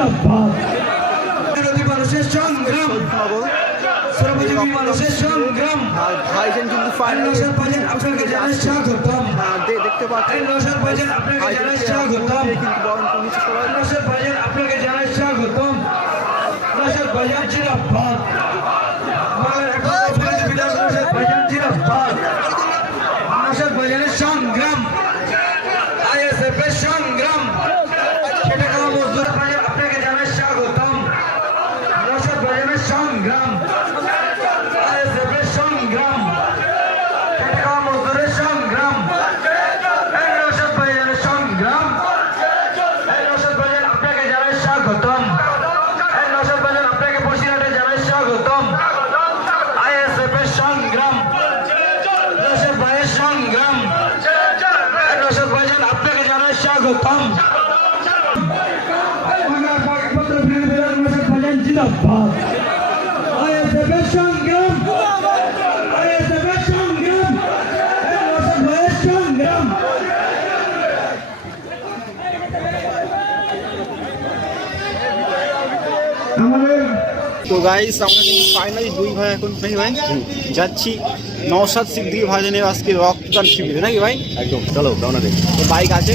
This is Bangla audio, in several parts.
জিন্দাবাদ। মানুষের সংগ্রাম। শ্রমজীবী মানুষের সংগ্রাম ভাইজান কিন্তু ফাইনালি ভাইজান আপনাকে জানাই স্বাগতম। দেখতে পাচ্ছেন নৌশাদ ভাইজান আপনাকে জানাই স্বাগতম। নৌশাদ ভাইজান আপনাকে জানাই স্বাগতম। নৌশাদ ভাইজান জিন্দাবাদ বাংলার একমাত্র বিরোধী বিধায়ক নৌশাদ ভাইজান জিন্দাবাদ নৌশাদ ভাইজানের সংগ্রাম আইএসএফ এর সংগ্রাম সেটা কাম মজদুর ভাইজান আপনাকে জানাই স্বাগতম নৌশাদ ভাইজানের সংগ্রাম আইএসএফ এর সংগ্রাম সেটা কাম মজদুরের সংগ্রাম এই নৌশাদ ভাইজানের সংগ্রাম এই নৌশাদ ভাইজান আপনাকে জানাই স্বাগতম এই নৌশাদ ভাইজান আপনাকে বসিরহাটে জানাই স্বাগতম আইএসএফ এর সংগ্রাম নৌশাদ ভাইয়ের সংগ্রাম এই নৌশাদ ভাইজান আপনাকে জিন্দাবাদ সংগ্রাম সংগ্রাম সংগ্রাম আমাদের তো গাইস আমরা কিন্তু ফাইনালি দুই ভাই এখন নাকি ভাই। যাচ্ছি নওশাদ সিদ্দিকি ভাইজানের আজকে রক্তদান শিবিরে নাকি ভাই? একদম চলো রওনা তো বাইক আছে।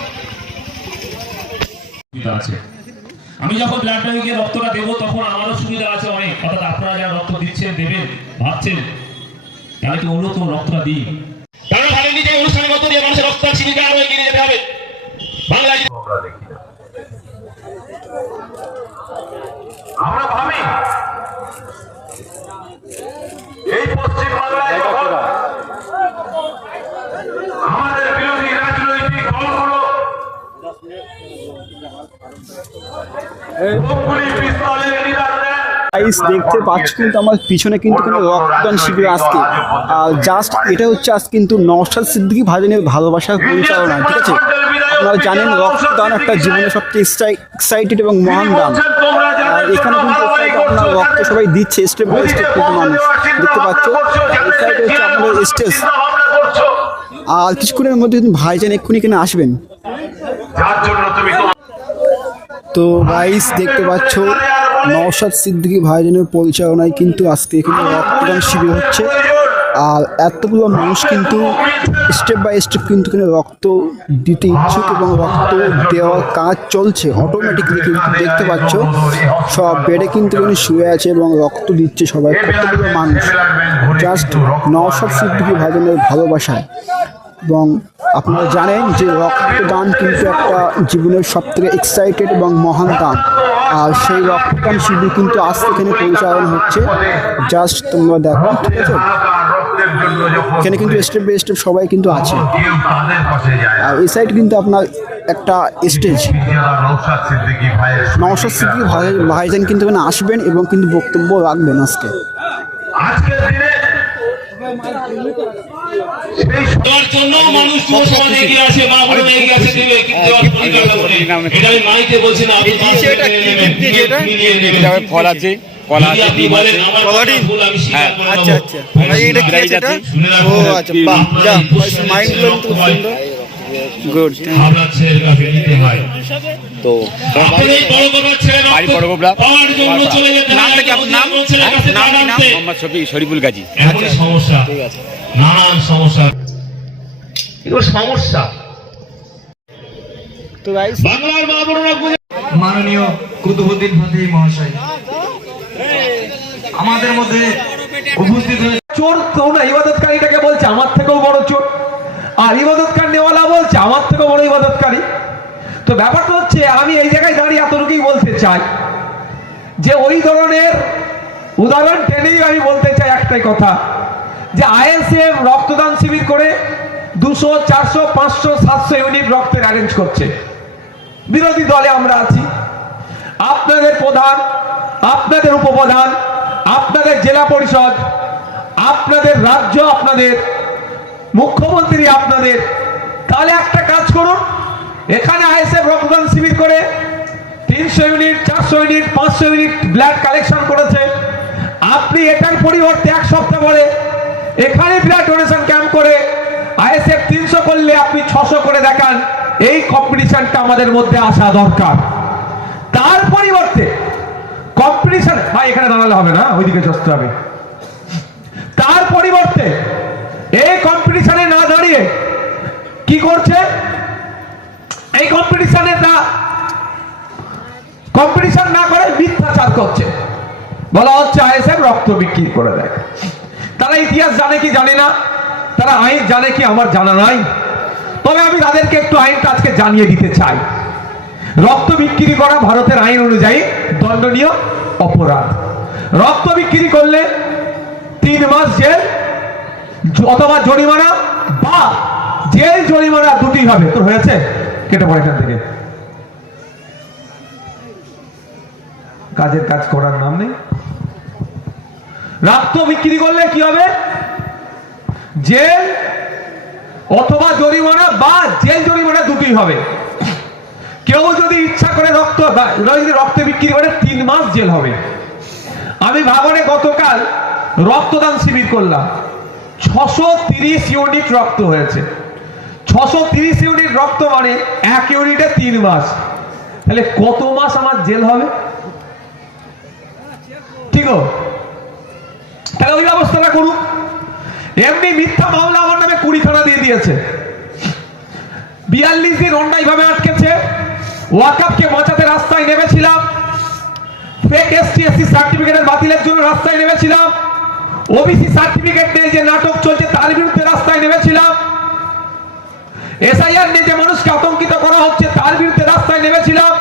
সুবিধা আছে। আমি যখন ব্লাড ব্যাংকে রক্তটা দেবো, তখন আমারও সুবিধা আছে অনেক। অর্থাৎ আপনারা যারা রক্ত দিচ্ছেন, দেবেন, ভাবছেন, তাহলে কি অনুরোধ করুন রক্তটা দিই? আমরা ভাবি, এই পশ্চিম বাংলায় যখন আমাদের বিরোধী রাজনৈতিক দলগুলো সবগুলি পিস্তলের নিদান দেন গাইস দেখতে পাচ্ছ কিন্তু আমার পিছনে কিন্তু কোনো রক্তদান শিবির আজকে। আর জাস্ট এটা হচ্ছে আজ কিন্তু নওশাদ সিদ্দিকি ভাইজানের ভালোবাসার পরিচালনা, ঠিক আছে? আপনারা জানেন রক্তদান একটা জীবনের সবচেয়ে এক্সাইটেড এবং মহান দান। আর এখানে কিন্তু আপনার রক্ত সবাই দিচ্ছে, স্টেপ বাই স্টেপ কিন্তু মানুষ। দেখতে পাচ্ছ? এই হচ্ছে আপনাদের স্টেজ আর কিছুক্ষণের মধ্যে কিন্তু ভাইজান এক্ষুনি এখানে আসবেন। যার জন্য তুমি তো গাইস দেখতে পাচ্ছ, নওশাদ সিদ্দিকী ভাইজানের পরিচালনায় কিন্তু আজকে এখানে রক্তদান শিবির হচ্ছে। আর এতগুলো মানুষ কিন্তু স্টেপ বাই স্টেপ কিন্তু এখানে রক্ত দিতে ইচ্ছুক এবং রক্ত দেওয়ার কাজ চলছে। অটোমেটিকলি কিন্তু দেখতে পাচ্ছ, সব বেডে কিন্তু এখানে শুয়ে আছে এবং রক্ত দিচ্ছে সবাই। কতগুলো মানুষ? জাস্ট নওশাদ সিদ্দিকী ভাইজানের ভালোবাসায়। এবং আপনারা জানেন যে রক্তদান কিন্তু একটা জীবনের সব থেকে এক্সাইটেড এবং মহান দান আর সেই রক্তদান শিবির কিন্তু আজ এখানে পরিচালনা হচ্ছে। জাস্ট তোমরা দেখো, ঠিক আছে? এখানে কিন্তু স্টেপ বাই স্টেপ সবাই কিন্তু আছে। আর এই সাইড কিন্তু আপনার একটা স্টেজ নওশাদ সিদ্দিকী ভাই, ভাইজান কিন্তু এখানে আসবেন এবং কিন্তু বক্তব্য রাখবেন আজকে। আজকের দিনে সেই দেওয়ার জন্য মানুষ যুব সমাজ এগিয়ে আসে মা বোনেরা এগিয়ে আসে দেবে কিন্তু। এটা আমি মাইকে বলছি না আপনি। ফল আছে কলা আছে ডিম আছে কলাটি? নেব। আচ্ছা আচ্ছা এটা কি আছে এটা ও আচ্ছা বাহ যা মাইন্ড ব্লোয়িং তো সুন্দর গুড। তো বড়। নামটা কি আপনার নাম? নাম কি নাম? মোহাম্মদ শফি শরীফুল গাজী নানান সমস্যা এগুলো সমস্যা তো গাইস বাংলার মা বোনেরা মাননীয় কুতুবুদ্দিন ফাতেহি মহাশয় আমাদের মধ্যে উপস্থিত হয়ে চোর তো না ইবাদতকারীটাকে বলছে আমার থেকেও বড় চোর আর ইবাদতকার নেওয়ালা বড় ইবাদতকারী। তো ব্যাপারটা হচ্ছে, আমি এই জায়গায় দাঁড়িয়ে এতটুকুই বলতে চাই যে ওই ধরনের উদাহরণ টেনেই আমি বলতে চাই একটাই কথা, যে আইএসএফ রক্তদান শিবির করে দুশো, চারশো, পাঁচশো, সাতশো ইউনিট রক্তের অ্যারেঞ্জ করছে। বিরোধী দলে আমরা আছি। আপনাদের প্রধান, আপনাদের উপপ্রধান, আপনাদের জেলা পরিষদ, আপনাদের রাজ্য, আপনাদের মুখ্যমন্ত্রী, আপনাদের তাহলে একটা কাজ করুন। এখানে আইএসএফ রক্তদান শিবির করে তিনশো ইউনিট, চারশো ইউনিট, পাঁচশো ইউনিট ব্লাড কালেকশন করেছে। আপনি এটার পরিবর্তে এক সপ্তাহ পরে এখানে ব্লাড ডোনেশন ক্যাম্প করে আইএসএফ তিনশো করলে আপনি ছশো করে দেখান। এই কম্পিটিশনটা আমাদের মধ্যে আসা দরকার। তার পরিবর্তে কম্পিটিশন ভাই, এখানে দাঁড়ালে হবে না, ওইদিকে চসতে হবে। তার পরিবর্তে এই কম্পিটিশনে না দাঁড়িয়ে কি করছে? এই কম্পিটিশনে না কম্পিটিশন না করে মিথ্যাচার করছে। বলা হচ্ছে আইএসএফ রক্ত বিক্রি করে দেয়। তারা ইতিহাস জানে কি জানে না? তারা আইন জানে কি আমার জানা নাই? তবে আমি তাদেরকে একটু আইনটা আজকে জানিয়ে দিতে চাই। রক্ত বিক্রি করা ভারতের আইন অনুযায়ী দণ্ডনীয় অপরাধ। রক্ত বিক্রি করলে তিন মাস জেল, অথবা জরিমানা বা জেল জরিমানা দুটি হবে, তোর হয়েছে? কেটে পড়ে এখান থেকে। কাজের কাজ করার নাম নেই। রক্ত বিক্রি করলে কি হবে? জেল অথবা জরিমানা বা জেল জরিমানা দুটি হবে। কেউ যদি ইচ্ছা করে রক্ত যদি রক্ত বিক্রি করে, তিন মাস জেল হবে। আমি ভাবনে গতকাল রক্তদান শিবির করলাম। ছশো তিরিশ ইউনিট রক্ত হয়েছে। ছশো তিরিশ ইউনিট রক্ত মানে এক ইউনিটে তিন মাস। তাহলে কত মাস আমার জেল হবে? ঠিক তাহলে ওই ব্যবস্থাটা করুক এমনি মিথ্যা মামলা আমার নামে কুড়ি খানা দিয়ে দিয়েছে। বিয়াল্লিশ দিন অন্যায় ভাবে আটকেছে। ওয়াকাপকে বাঁচাতে রাস্তায় নেমেছিলাম। ফেক এসটি এসসি সার্টিফিকেটের বাতিলের জন্য রাস্তায় নেমেছিলাম। ওবিসি সার্টিফিকেট নিয়ে যে নাটক চলছে তার বিরুদ্ধে রাস্তায় নেমেছিলাম। এসআইআর নিয়ে যে মানুষকে আতঙ্কিত করা হচ্ছে, তার বিরুদ্ধে রাস্তায় নেমেছিলাম।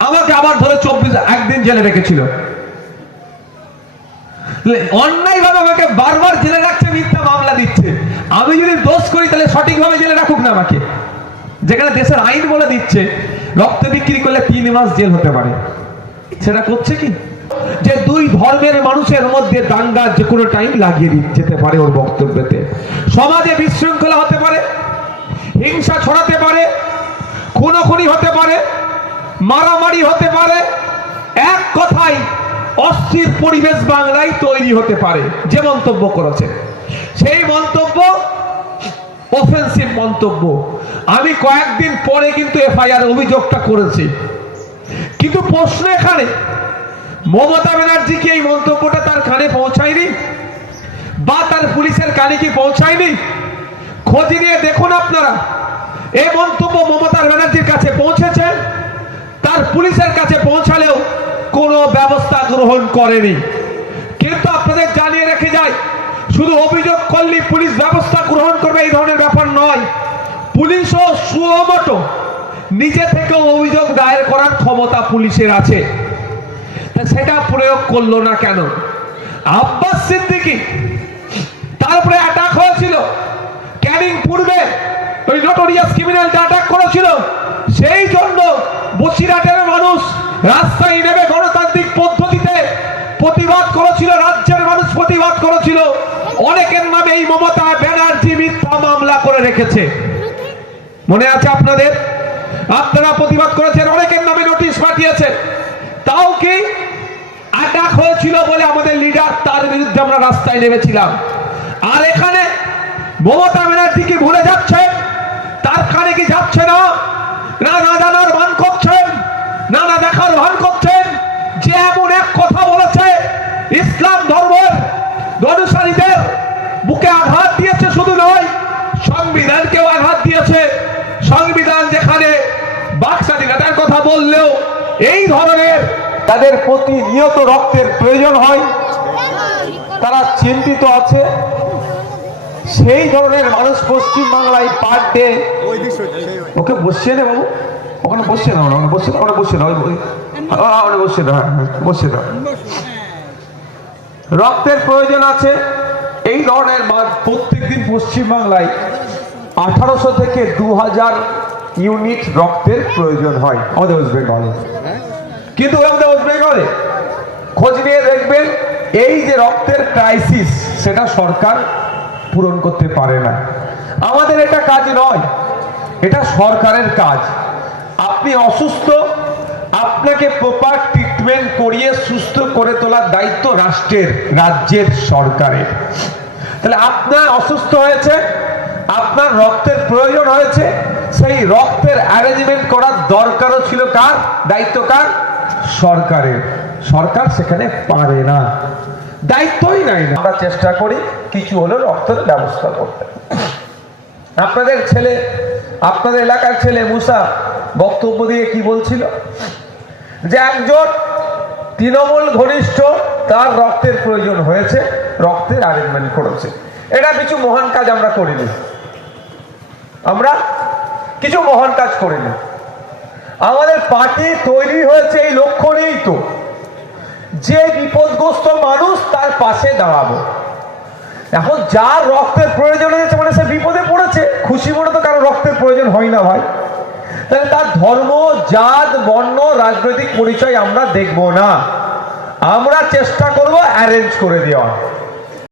আমাকে আবার ধরে চব্বিশ একদিন জেলে রেখেছিল। অন্যায় ভাবে আমাকে বারবার জেলে রাখছে, মিথ্যা মামলা দিচ্ছে। আমি যদি দোষ করি, তাহলে সঠিকভাবে জেলে রাখুক না আমাকে। যেখানে দেশের আইন বলে দিচ্ছে, রক্ত বিক্রি করলে তিন মাস জেল হতে পারে। সেটা করছে কি? যে দুই ধর্মের মানুষের মধ্যে দাঙ্গা যে কোনো টাইম লাগিয়ে দি- যেতে পারে ওর বক্তব্যতে। সমাজে বিশৃঙ্খলা হতে পারে হিংসা ছড়াতে পারে, খুনোখুনি হতে পারে, মারামারি হতে পারে, এক কথায় অস্থির পরিবেশ বাংলায় তৈরি হতে পারে, যে মন্তব্য করেছে। সেই মন্তব্য অফেন্সিভ মন্তব্য। আমি কয়েকদিন পরে কিন্তু এফআইআর অভিযোগটা করেছি। কিন্তু প্রশ্ন এখানে, মমতা ব্যানার্জি কি এই মন্তব্যটা তার কানে পৌঁছায়নি? বা তার পুলিশের কানে কি পৌঁছায়নি? খোঁজ নিয়ে দেখুন আপনারা। এই মন্তব্য মমতা ব্যানার্জির কাছে পৌঁছেছে। তার পুলিশের কাছে পৌঁছালেও কোনো ব্যবস্থা গ্রহণ করেনি। কিন্তু আপনাদের জানিয়ে রেখে যায় শুধু অভিযোগ করলে পুলিশ ব্যবস্থা গ্রহণ করবে এই ধরনের ব্যাপার নয়। পুলিশও সুমটো নিজে থেকেও অভিযোগ দায়ের করার ক্ষমতা পুলিশের আছে। সেটা প্রয়োগ করল না কেন? আব্বাস সিদ্দিকি তারপরে অ্যাটাক হয়েছিল। ক্যানিং পূর্বে ওই নোটোরিয়াস ক্রিমিনালটা অ্যাটাক করেছিল, সেই জন্য বসিরহাটের মানুষ রাস্তায় নেমে গণতান্ত্রিক পদ্ধতিতে প্রতিবাদ করেছিল, রাজ্যের মানুষ প্রতিবাদ করেছিল। অনেকের নামে এই মমতা ব্যানার্জি মিথ্যা মামলা করে রেখেছে। মনে আছে আপনাদের? আপনারা প্রতিবাদ করেছেন, অনেকের নামে নোটিশ পাঠিয়েছে তাও কি অ্যাটাক হয়েছিল বলে আমাদের লিডার তার বিরুদ্ধে আমরা রাস্তায় নেমেছিলাম। আর এখানে মমতা ব্যানার্জি কি ভুলে যাচ্ছে? তার কানে কি যাচ্ছে না? না না জানার ভান করছেন না না দেখার ভান করছেন, যে এমন এক কথা বলেছে, ইসলাম ধর্মের অনুসারীদের বুকে আঘাত দিয়েছে শুধু নয় সংবিধানকেও আঘাত দিয়েছে। সংবিধান যেখানে বাক স্বাধীনতার কথা বললেও এই ধরনের তাদের প্রতিনিয়ত রক্তের প্রয়োজন হয়। তারা চিন্তিত আছে। সেই ধরনের মানুষ পশ্চিম বাংলায় পার ডে ওকে বসছে না বাবু। ওখানে বসছে না ওখানে বসছে না ওখানে বসছে না ওখানে বসছে না হ্যাঁ, হ্যাঁ, বসছে না রক্তের প্রয়োজন আছে। এই ধরনের প্রত্যেক দিন পশ্চিমবাংলায় আঠারোশো থেকে দু হাজার ইউনিট রক্তের প্রয়োজন হয়। আমাদের ওয়েস্ট বেঙ্গলে। কিন্তু আমাদের ওয়েস্ট বেঙ্গলে। খোঁজ নিয়ে দেখবেন এই যে রক্তের ক্রাইসিস সেটা সরকার পূরণ করতে পারে না। আমাদের এটা কাজ নয়। এটা সরকারের কাজ। আপনি অসুস্থ, আপনাকে প্রপার ট্রিটমেন্ট করিয়ে সুস্থ করে তোলার দায়িত্ব রাষ্ট্রের, রাজ্যের সরকারের। তাহলে আপনার অসুস্থ হয়েছে, আপনার রক্তের প্রয়োজন হয়েছে, সেই রক্তের অ্যারেঞ্জমেন্ট করার দরকারও ছিল কার? দায়িত্ব কার? সরকারের। সরকার সেখানে পারে না। দায়িত্বই নাই না। আমরা চেষ্টা করি কিছু হলো রক্তের ব্যবস্থা করতে। আপনাদের ছেলে, আপনাদের এলাকার ছেলে মুসা বক্তব্য দিয়ে কি বলছিল? যে একজন তৃণমূল ঘনিষ্ঠ, তার রক্তের প্রয়োজন হয়েছে, রক্তের অ্যারেঞ্জমেন্ট করেছে। এটা কিছু মহান কাজ আমরা করিনি। আমরা কিছু মহান কাজ করিনি। আমাদের পার্টি তৈরি হয়েছে এই লক্ষ্য নিয়েই তো। যে বিপদগ্রস্ত মানুষ তার পাশে দাঁড়াবো। এখন যার রক্তের প্রয়োজন হয়েছে মানে সে বিপদে পড়েছে, খুশি মনে তো কারও রক্তের প্রয়োজন হয় না ভাই। তাহলে তার ধর্ম, জাত, বর্ণ, রাজনৈতিক পরিচয় আমরা দেখব না। আমরা চেষ্টা করব অ্যারেঞ্জ করে দেওয়া